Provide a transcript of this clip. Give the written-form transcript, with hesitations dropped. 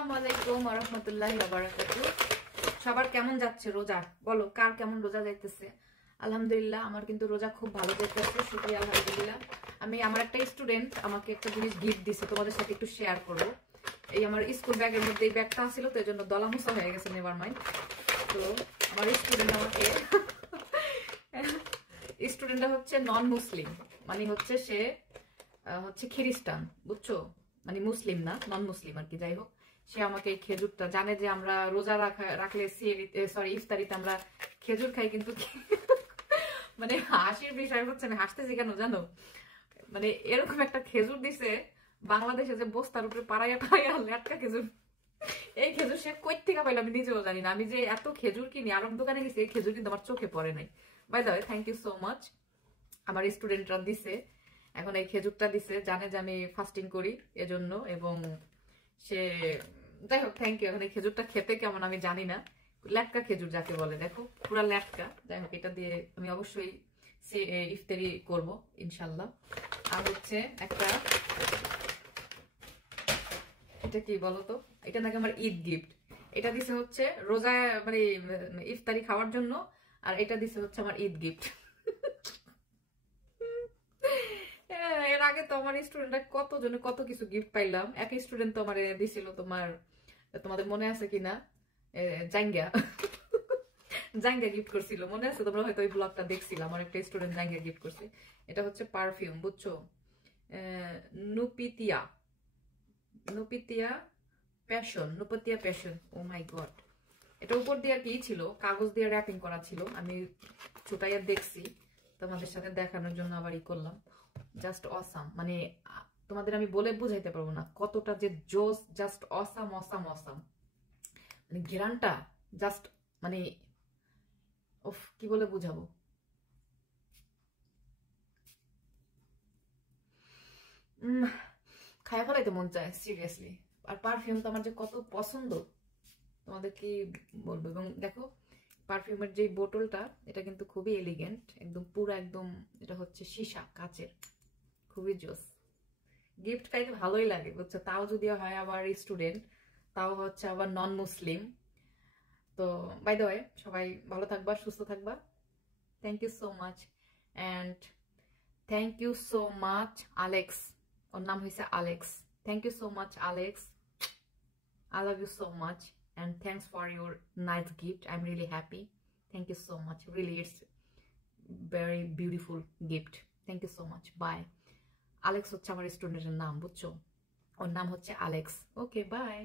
আসসালামু আলাইকুম ওয়া রাহমাতুল্লাহি ওয়া বারাকাতুহু। সবার কেমন যাচ্ছে রোজা? বলো কার কেমন রোজা যাইতেছে? আলহামদুলিল্লাহ আমার কিন্তু রোজা খুব ভালো যাইতেছে, শুকরিয়া আলহামদুলিল্লাহ। আমি আমার একটা স্টুডেন্ট আমাকে একটা জিনিস গিফট দিয়েছে, তোমাদের সাথে একটু শেয়ার করব। এই আমার স্কুল ব্যাগের মধ্যে এই ব্যাগটা ছিল, তো এজন্য দলামোছা হয়ে গেছে, নেভার মাইন্ড। তো আমার স্টুডেন্টটা হচ্ছে নন মুসলিম, মানে হচ্ছে সে হচ্ছে খ্রিস্টান, বুঝছো? মানে মুসলিম না, নন মুসলিম আর কি। যাই হোক, সে আমাকে এই খেজুরটা, জানে যে আমরা রোজা রাখলে ইফতারিতে আমরা খেজুর খাই, কিন্তু মানে হাসির বিষয় হচ্ছে, আমি হাসতেছি কেন জানো? মানে এরকম একটা খেজুর দিছে বাংলাদেশে, যে বস্তার উপরে পাড়াইয়া পাড়াইয়া লেটকা খেজুর। এই খেজুর সে কই থেকে পাইলো আমি নিজেও জানি না। আমি যে এত খেজুর কিনি, আরব দোকানে গেছি, এই খেজুর কিন্তু আমার চোখে পড়ে নাই। By the way, thank you so much. আমার স্টুডেন্টরা দিছে, এখন এই খেজুরটা দিছে, জানে যে আমি ফাস্টিং করি এজন্য, এবং সে, যাই হোক, থ্যাংক ইউ। এখন এই খেজুরটা খেতে কেমন আমি জানি না, ল্যাটকা খেজুর যাকে বলে, দেখো পুরা ল্যাটকা। যাই হোক, এটা দিয়ে আমি অবশ্যই ইফতারি করব ইনশাল্লাহ। আর হচ্ছে একটা, এটা কি বলতো, এটা নাকি আমার ঈদ গিফট। এটা দিছে হচ্ছে রোজা, মানে ইফতারি খাওয়ার জন্য, আর এটা দিছে হচ্ছে আমার ঈদ গিফট। এর আগে তো আমার স্টুডেন্টরা কতজনে কত কিছু গিফট পাইলাম। এক স্টুডেন্ট তো আমার দিছিল, তোমাদের মনে আছে কিনা, জাঙ্গা জাঙ্গা গিফট করছিল, মনে আছে? তোমরা হয়তো ওই ব্লগটা দেখছিলাম, আমার একটা স্টুডেন্ট জাঙ্গা গিফট করছে। এটা হচ্ছে পারফিউম, বুঝছো? নুপিতিয়া নুপিতিয়া নুপিতিয়া প্যাশন। ও মাই গড, এটা উপর দিয়ে কি ছিল, কাগজ দিয়ে র্যাপিং করা ছিল। আমি ছুটাইয়া দেখছি, তোমাদের সাথে দেখানোর জন্য আবার করলাম। জাস্ট অসাম, মানে তোমাদের আমি বলে বুঝাইতে পারবো না কতটা যে জোস, জাস্ট অসাম অসাম অসাম। মানে ঘেরানটা জাস্ট, মানে ওফ, কি বলে বুঝাবো। খায়া ফেলাইতে মন চায় সিরিয়াসলি। আর পারফিউম তো আমার যে কত পছন্দ, তোমাদের কি বলবো। এবং দেখো পারফিউমের যে বোতলটা, এটা কিন্তু খুবই এলিগেন্ট, একদম পুরো একদম, এটা হচ্ছে সীসা কাচের, খুবই জোস। গিফট পাইতে ভালোই লাগে, বুঝছো? তাও যদি হয় আবার স্টুডেন্ট, তাও হচ্ছে আবার নন মুসলিম। তো বাই দ্য ওয়ে, সবাই ভালো থাকবা, সুস্থ থাকবা। Thank you so much, and thank you so much Alex. ওর নাম হয়েছে Alex. Thank you so much Alex, I love you so much, and thanks for your nice gift. I'm really happy. Thank you so much. Really, it's very beautiful gift. Thank you so much. Bye. Alex হচ্ছে আমার স্টুডেন্টের নাম, বুঝছো? ওর নাম হচ্ছে Alex. Okay, by.